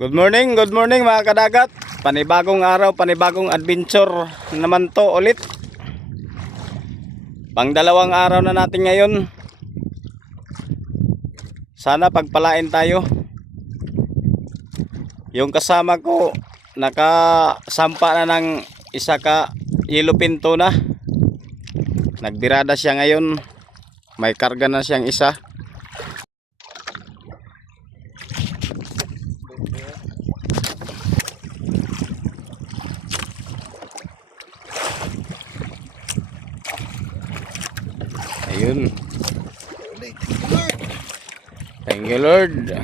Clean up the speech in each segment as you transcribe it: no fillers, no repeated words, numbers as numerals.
Good morning mga kadagat. Panibagong araw, panibagong adventure naman to ulit. Pangdalawang araw na natin ngayon. Sana pagpalain tayo. Yung kasama ko nakasampa na ng isa ka yellow pinto na. Nagbirada siya ngayon. May karga na siyang isa. Ayun. Thank you Lord.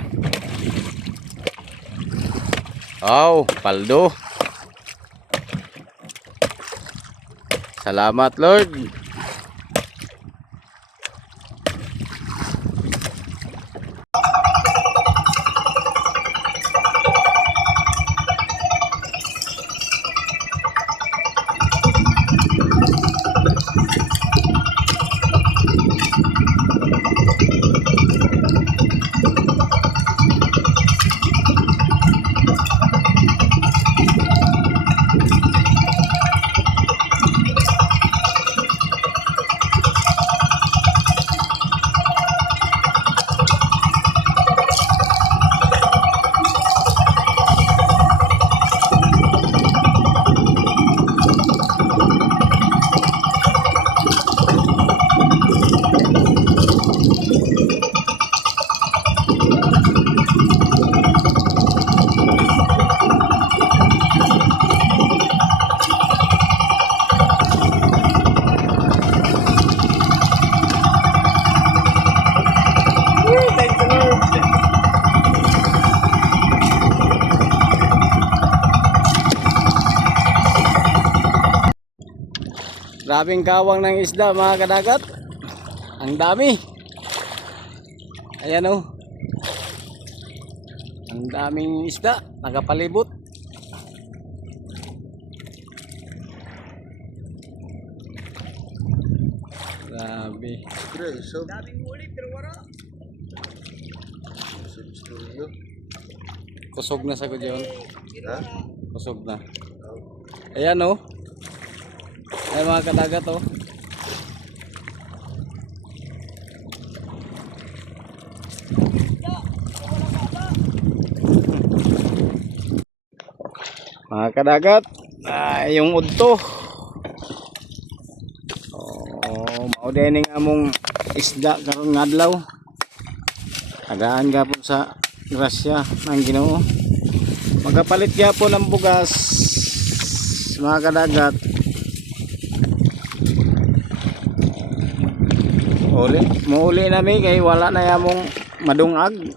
Oh, paldo. Salamat Lord. Grabing kawang ng isda mga kadagat. Ang dami. Ayan oh. Ang daming isda nakapalibot. Grabe. Daming ulit pero wala. Kusog na sa kudyon. Ha? Kusog na. Ayan oh. Ay mga kadagat oh. Mga kadagat, yung udto. Oh, mao din ning among isda karon nga adlaw. Tagaan gapon sa grasya ng Ginoo. Magapalit gyapon ang bugas mga kadagat. Muuli nami kay wala na yamong madungag.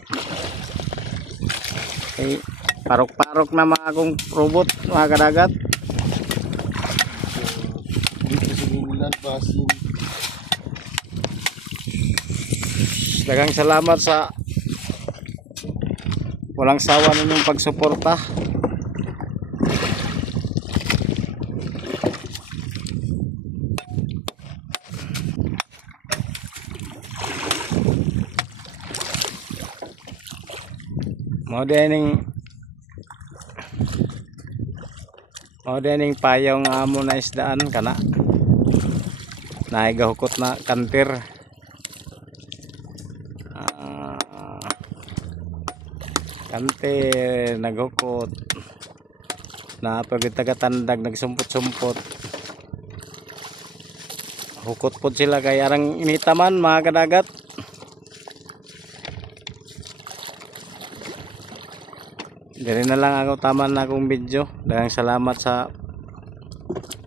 Kay parok-parok na mga akong robot mga kadagat. Daghang salamat sa walang sawa ninyong pagsuporta. Modeling payaw nga amo na isdaan kana. Naigahukot na kantir. Kantir naghukot. Na pagit tagatandag nagsumpot-sumpot. Hukot po sila kay arang initaman mga kadagat. Diri na lang ako taman na akong video. Daghang salamat sa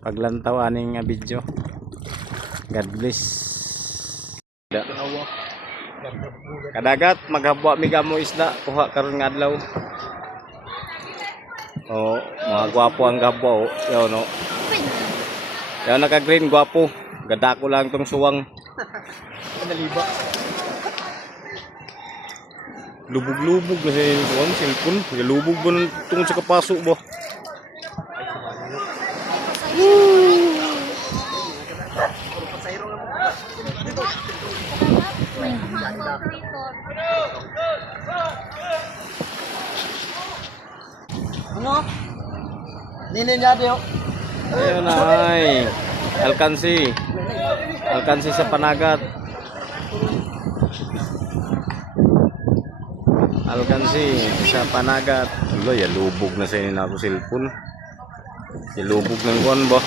paglantaw aning video. God bless. Kadagat maghabwa mi gamo isda kuha karon nga adlaw. Oh, mga gwapo ang gabo. Yo no. Yo naka green gwapo. Gada ko lang tong suwang. Naliba. Lubog-lubog na sa cellphone. Lubog ba tungkol sa kapasok ba? No? Ninin niya diyo. Ayun ay. Alkansi. Alkansi sa panagat. Alkansi sa panagat. Wala, yalubog na sa inyo na ako cellphone. Yalubog ng kuwan ba?